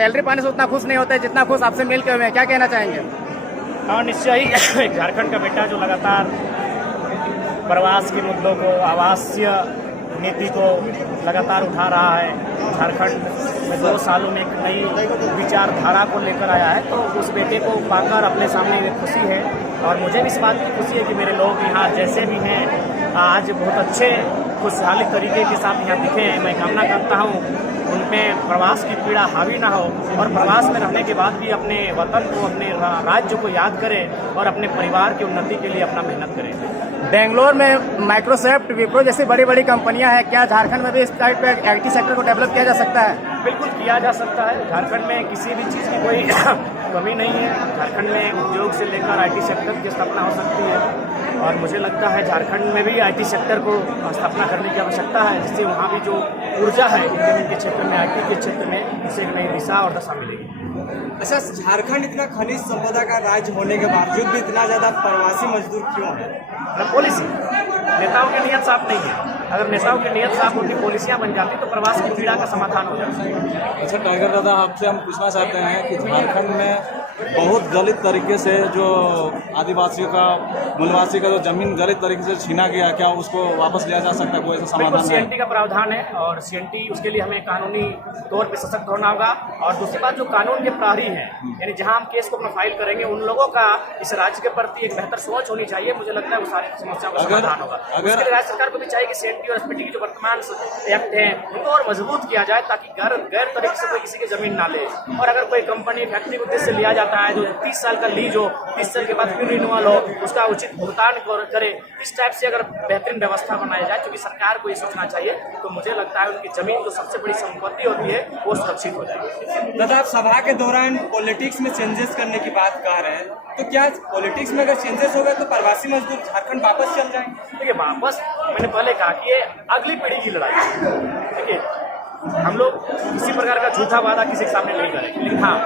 Salary पाने से उतना खुश नहीं होते जितना खुश आपसे मिल के हुए हैं, क्या कहना चाहेंगे? हाँ, निश्चय ही झारखंड का बेटा जो लगातार प्रवास के मुद्दों को, आवासीय नीति को लगातार उठा रहा है, झारखंड में 2 सालों में एक नई विचारधारा को लेकर आया है, तो उस बेटे को पाकर अपने सामने एक खुशी है। और मुझे भी इस बात की खुशी है कि मेरे लोग यहाँ जैसे भी हैं आज बहुत अच्छे खुशहाली तरीके के साथ यहाँ दिखे हैं। मैं कामना करता हूँ उनमें प्रवास की पीड़ा हावी ना हो और प्रवास में रहने के बाद भी अपने वतन को, अपने राज्य को याद करें और अपने परिवार की उन्नति के लिए अपना मेहनत करें। बेंगलोर में माइक्रोसॉफ्ट, विप्रो जैसी बड़ी बड़ी कंपनियां हैं, क्या झारखंड में भी इस टाइप पे आईटी सेक्टर को डेवलप किया जा सकता है? बिल्कुल किया जा सकता है। झारखंड में किसी भी चीज़ की कोई कमी नहीं है। झारखंड में उद्योग से लेकर आईटी सेक्टर की स्थापना हो सकती है और मुझे लगता है झारखंड में भी आईटी सेक्टर को स्थापना करने की आवश्यकता है, जिससे वहाँ भी जो ऊर्जा है इंजीनियरिंग के क्षेत्र में, आईटी के क्षेत्र में, इसे एक नई दिशा और दशा मिलेगी। अच्छा, झारखंड इतना खनिज संपदा का राज्य होने के बावजूद भी इतना ज़्यादा प्रवासी मजदूर क्यों है? पॉलिसी, नेताओं की नीयत साफ नहीं है। अगर नेताओं की नीयत साफ होती, पॉलिसियाँ बन जाती तो प्रवास की पीड़ा का समाधान हो जाता। अच्छा टाइगर दादा, आपसे हम पूछना चाहते हैं कि झारखंड में बहुत गलत तरीके से जो आदिवासियों का, मूलवासी का जो जमीन गलत तरीके से छीना गया, क्या उसको वापस लिया जा सकता है? कोई ऐसा समाधान है? सीएनटी का प्रावधान है और सीएनटी, उसके लिए हमें कानूनी तौर पे सशक्त होना होगा। और दूसरी बात, जो कानून के प्रहरी हैं, यानी जहां हम केस को अपना फाइल करेंगे, उन लोगों का इस राज्य के प्रति एक बेहतर सोच होनी चाहिए। मुझे लगता है वो सारी समस्याओं का समाधान होगा। उसके लिए राज्य सरकार को भी चाहिए कि सीएनटी और एसपीटी की जो वर्तमान एक्ट है उनको और मजबूत किया जाए, ताकि गैर तरीके से कोई किसी की जमीन ना ले। और अगर कोई कंपनी फैक्ट्री के उद्देश्य से लिया जाता है, जो 30 साल का लीज हो, 30 साल के बाद फिर रिन्यूअल हो, उसका उचित भुगतान करे। इस टाइप से अगर बेहतरीन व्यवस्था बनाई जाए, क्योंकि सरकार को ये सोचना चाहिए, तो मुझे लगता है उनकी जमीन जो सबसे बड़ी संपत्ति होती है वो सुरक्षित हो जाएगी। दादा, आप सभा के दौरान पॉलिटिक्स में चेंजेस करने की बात कह रहे हैं, तो क्या पॉलिटिक्स में अगर चेंजेस हो गए तो प्रवासी मजदूर झारखंड वापस चल जाएंगे? देखिए, वापस मैंने पहले कहा कि ये अगली पीढ़ी की लड़ाई है। देखिए, हम लोग किसी प्रकार का झूठा वादा किसी के सामने नहीं करेंगे, लेकिन हाँ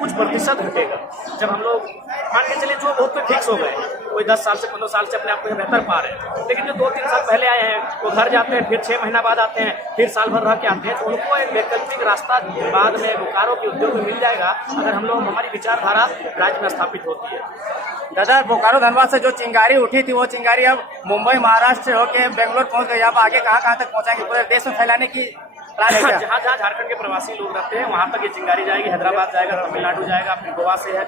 कुछ प्रतिशत घटेगा। जब हम लोग मान के चलिए जो बहुत फिक्स हो गए, कोई 10 साल से 15 साल से अपने आप को बेहतर पा रहे हैं, लेकिन जो 2-3 साल पहले आए हैं वो घर जाते हैं, फिर 6 महीना बाद आते हैं, फिर साल भर रह के आते हैं, तो उनको एक वैकल्पिक रास्ता बाद में बोकारो के उद्योग में मिल जाएगा अगर हम लोग, हमारी विचारधारा राज्य में स्थापित होती है। दादा, बोकारो धनबाद से जो चिंगारी उठी थी वो चिंगारी अब मुंबई, महाराष्ट्र से होकर बेंगलोर पहुंच गई। अब आगे कहाँ तक पहुंचाएंगे? पूरे देश में फैलाने की जहाँ जहाँ झारखंड के प्रवासी लोग रहते हैं वहाँ तक ये चिंगारी जाएगी। हैदराबाद जाएगा, तमिलनाडु जाएगा, फिर गोवा से है,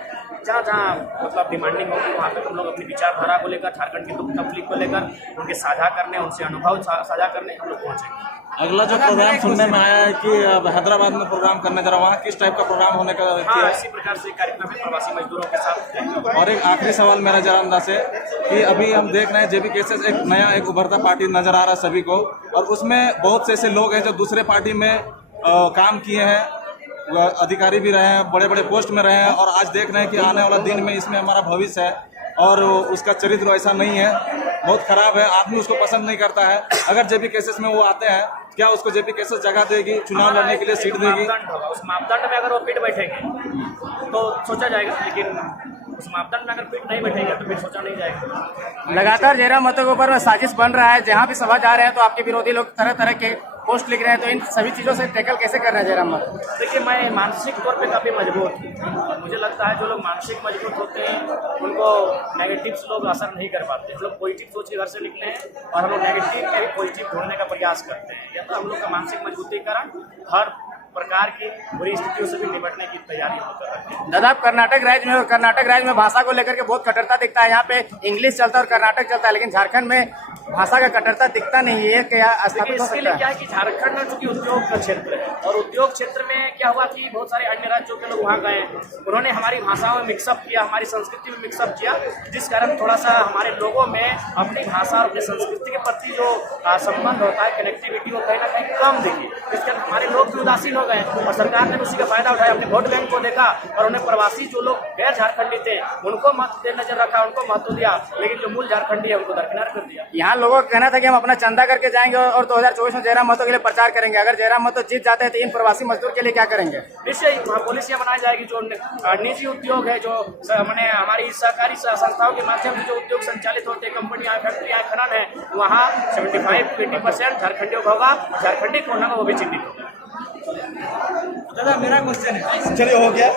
जहाँ जहाँ मतलब डिमांडिंग होगी वहाँ तक हम लोग अपनी विचारधारा को लेकर, झारखंड की दुख तकलीफ को लेकर उनके साझा करने, उनसे अनुभव साझा करने हम लोग पहुँचेंगे। अगला जो प्रोग्राम सुनने में आया है कि अब हैदराबाद में प्रोग्राम करने जा रहा है, वहाँ किस टाइप का प्रोग्राम होने का? हाँ, इसी प्रकार से कार्यक्रम है प्रवासी मजदूरों के साथ। और एक आखिरी सवाल मेरा जरामदा से कि अभी हम देख रहे हैं जेबी केसेस एक नया, एक उभरता पार्टी नजर आ रहा है सभी को, और उसमें बहुत से ऐसे लोग हैं जो दूसरे पार्टी में काम किए हैं, अधिकारी भी रहे हैं, बड़े बड़े पोस्ट में रहे हैं, और आज देख रहे हैं कि आने वाला दिन में इसमें हमारा भविष्य है और उसका चरित्र ऐसा नहीं है, बहुत खराब है, आदमी उसको पसंद नहीं करता है। अगर जेबी केसेस में वो आते हैं, क्या उसको जेबी केसेस जगह देगी, चुनाव लड़ने के लिए सीट देगी? उस मापदंड में अगर वो फिट बैठेंगे तो सोचा जाएगा, लेकिन उस मापदंड में अगर फिट नहीं बैठेंगे तो फिर सोचा नहीं जाएगा। लगातार जयराम महतो के ऊपर साजिश बन रहा है, जहाँ भी सभा जा रहे हैं तो आपके विरोधी लोग तरह तरह के पोस्ट लिख रहे हैं, तो इन सभी चीज़ों से टैकल कैसे कर रहे हैं जयराम महतो? देखिए, मैं मानसिक तौर पे काफ़ी मजबूत हूँ और मुझे लगता है जो लोग मानसिक मजबूत होते हैं उनको नेगेटिव्स लोग असर नहीं कर पाते। हम लोग पॉजिटिव सोच के घर से निकले हैं और हम लोग नेगेटिव में भी पॉजिटिव ढूंढने का प्रयास करते हैं। या तो हम लोग का मानसिक मजबूती के कारण हर प्रकार की बुरी स्थितियों से भी निपटने की तैयारी हम कर रहे हैं। दादा, आप कर्नाटक राज्य में हो, कर्नाटक राज्य में भाषा को लेकर के बहुत कट्टरता दिखता है। यहाँ पे इंग्लिश चलता है और कर्नाटक चलता है, लेकिन झारखंड में भाषा का कट्टरता दिखता नहीं है। क्या स्थापित हो इसके लिए सकता क्या है? है कि झारखंड में चूंकि उद्योग का क्षेत्र है और उद्योग क्षेत्र में क्या हुआ कि बहुत सारे अन्य राज्यों के लोग वहाँ गए, उन्होंने हमारी भाषाओं में मिक्सअप किया, हमारी संस्कृति में मिक्सअप किया, जिस कारण थोड़ा सा हमारे लोगों में अपनी भाषा और अपनी संस्कृति के प्रति जो संबंध होता है, कनेक्टिविटी, वो कहीं ना कहीं कम दिखी। जिस कारण हमारे लोग भी उदासीन हो गए और सरकार ने उसी का फायदा उठाया, अपने वोट बैंक को देखा और उन्हें प्रवासी जो लोग गैर झारखंडी थे उनको महत्व दे नजर रखा, उनको महत्व दिया, लेकिन जो मूल झारखंडी है उनको दरकिनार कर दिया। यहाँ लोगों का कहना था कि हम अपना चंदा करके जाएंगे और 2024 में जयराम महतो के लिए प्रचार करेंगे। अगर जयराम महतो जीत जाते हैं तो इन प्रवासी मजदूर के लिए क्या करेंगे? निश्चय पॉलिसियाँ बनाई जाएगी। जो निजी उद्योग है, जो मैंने हमारी सहकारी संस्थाओं के माध्यम से जो उद्योग संचालित होते हैं, कंपनियां, फैक्ट्रियां, खनन है, वहाँ 75-80% झारखंडियों का होगा, झारखंडी को होना वो भी चिन्हित होगा। दादा मेरा क्वेश्चन है। चलिए हो गया।